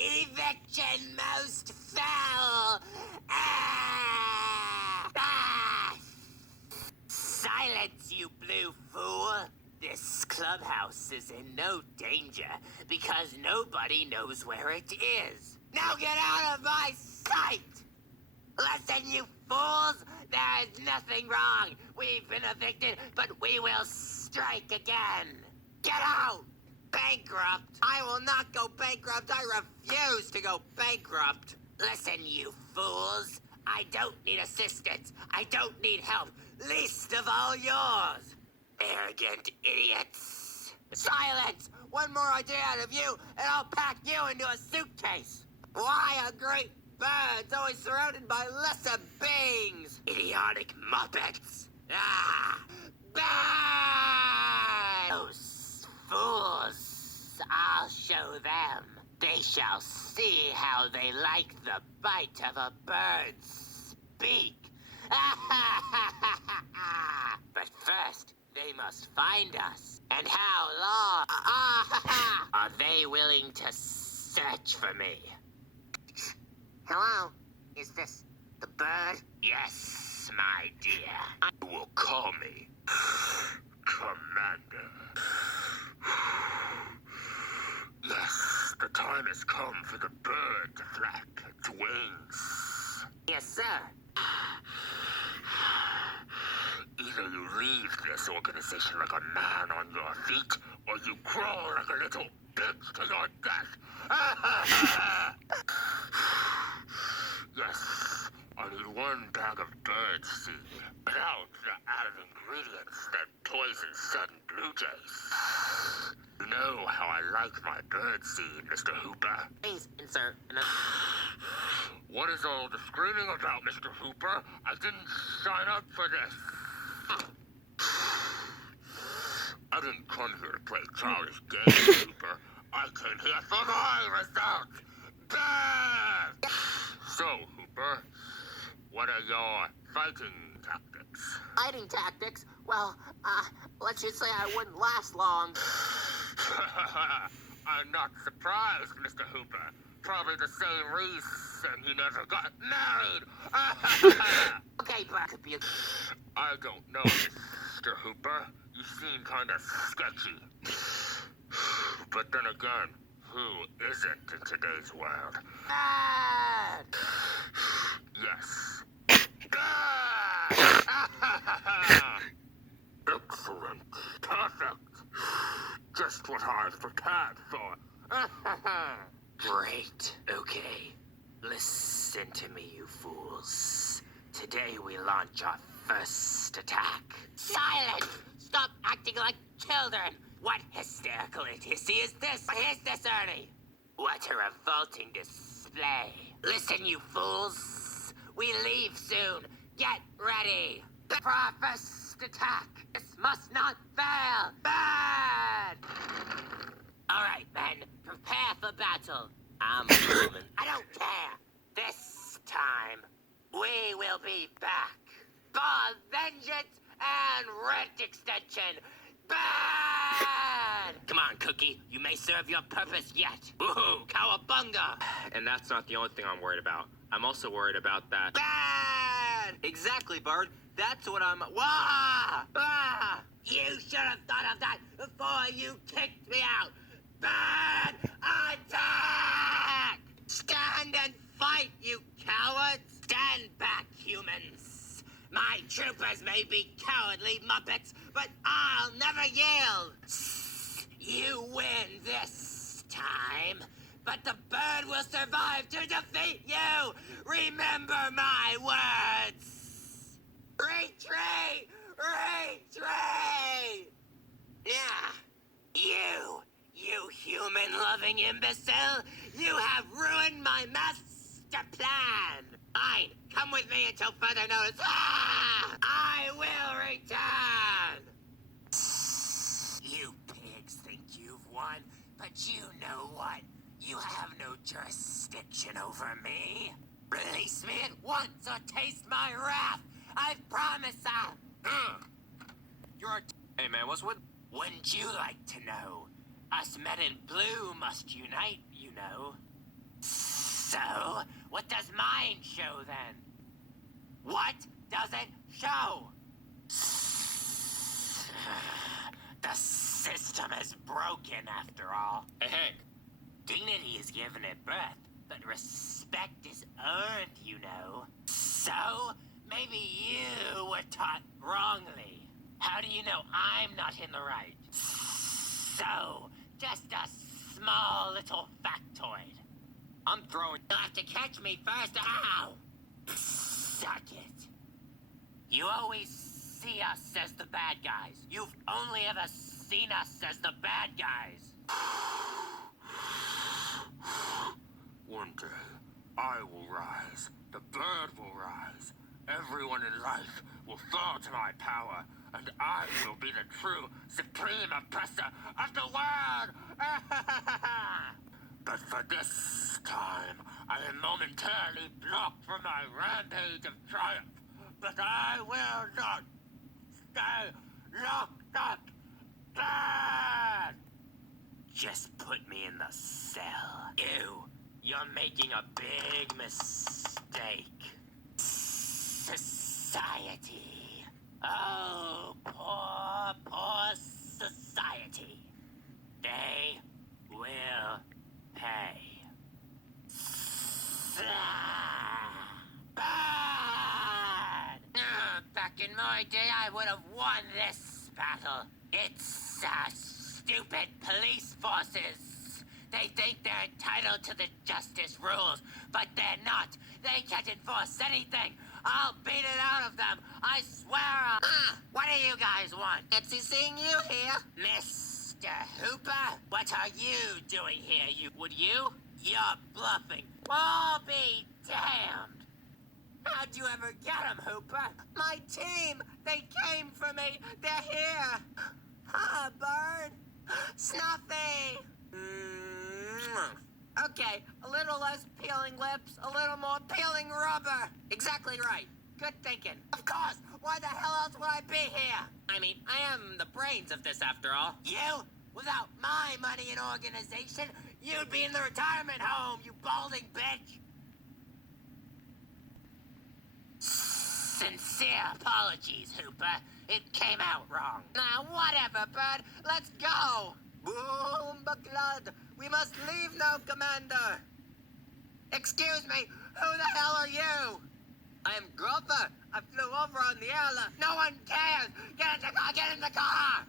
Eviction most foul! Ah! Ah! Silence, you blue fool! This clubhouse is in no danger because nobody knows where it is. Now get out of my sight! Listen, you fools! There is nothing wrong. We've been evicted, but we will strike again. Get out! Bankrupt! I will not go bankrupt. I refuse to go bankrupt. Listen, you fools. I don't need assistance. I don't need help. Least of all yours. Arrogant idiots. Silence! One more idea out of you, and I'll pack you into a suitcase. Why a great bird's always surrounded by lesser beings? Idiotic muppets. Ah! Bad! Those fools. I'll show them. They shall see how they like the bite of a bird's beak. But first, they must find us. And how long are they willing to search for me? Hello? Is this the bird? Yes, my dear. You will call me Commander. Yes, the time has come for the bird to flap its wings. Yes, sir. Either you leave this organization like a man on your feet, or you crawl like a little bitch to your death. Yes, I need one bag of bird seed, without the added ingredients that poison certain blue jays. You know how I like my bird seed, Mr. Hooper. Please insert another. What is all the screaming about, Mr. Hooper? I didn't sign up for this. I didn't come here to play childish games, Hooper. I came here for my results. Bad! So, Hooper, what are your fighting tactics? Fighting tactics? Well, let's just say I wouldn't last long. I'm not surprised, Mr. Hooper. Probably the same reason you never got married. Okay, but could be a... I don't know, Mr. Hooper. You seem kind of sketchy. But then again, who isn't in today's world? Bad! Yes. Bad! Excellent. Perfect. Just what I was prepared for. Great. Okay. Listen to me, you fools. Today we launch our first attack. Silence! Stop acting like children! What hysterical idiocy is this? What is this, Ernie? What a revolting display. Listen, you fools. We leave soon. Get ready. For our first attack. This must not fail. Bad! All right, men. Prepare for battle. I'm a woman. I don't care. This time, we will be back. For vengeance and rent extension. Bad! Come on, Cookie. You may serve your purpose yet. Woohoo! Cowabunga! And that's not the only thing I'm worried about. I'm also worried about that. Bad! Exactly, Bird. That's what I'm... Wah! Ah! You should have thought of that before you kicked me out. Bad! Attack! Stand and fight, you cowards! Stand back, humans! My troopers may be cowardly muppets, but I'll never yield! You win this time, but the bird will survive to defeat you! Remember my words! Retreat! Retreat! Yeah, you human-loving imbecile! You have ruined my master plan! Fine, come with me until further notice. Ah! I will return! You pigs think you've won, but you know what? You have no jurisdiction over me. Release me at once or taste my wrath! I promise You're a... Hey, man, what's with... Wouldn't you like to know? Us men in blue must unite, you know. So, what does mine show then? What does it show? The system is broken after all. Hey, Hank. Dignity is given at birth, but respect is earned, you know. So, maybe you were taught wrongly. How do you know I'm not in the right? So, just a small little factoid. I'm throwing. You'll have to catch me first. Ow! Suck it. You always see us as the bad guys. You've only ever seen us as the bad guys. One day, I will rise. The bird will rise. Everyone in life will fall to my power, and I will be the true, supreme oppressor of the world! But for this time, I am momentarily blocked from my rampage of triumph. But I will not stay locked up dead! Just put me in the cell. Ew, you're making a big mistake. Society. Oh, poor, poor society. They will pay. Bad! Back in my day, I would have won this battle. It's stupid police forces. They think they're entitled to the justice rules, but they're not. They can't enforce anything. I'll beat it out of them. I swear. What do you guys want? Fancy seeing you here, Mr. Hooper. What are you doing here? Would you? You're bluffing. I'll be damned. How'd you ever get him, Hooper? My team. They came for me. They're here. Bird. Snuffy. Okay, a little less peeling lips, a little more peeling rubber. Exactly right. Good thinking. Of course. Why the hell else would I be here? I mean, I am the brains of this after all. You? Without my money and organization, you'd be in the retirement home, you balding bitch. Sincere apologies, Hooper. It came out wrong. Now, whatever, Bird. Let's go. Boom, blood. We must leave now, Commander. Excuse me. Who the hell are you? I am Grover. I flew over on the airline. No one cares. Get in the car. Get in the car.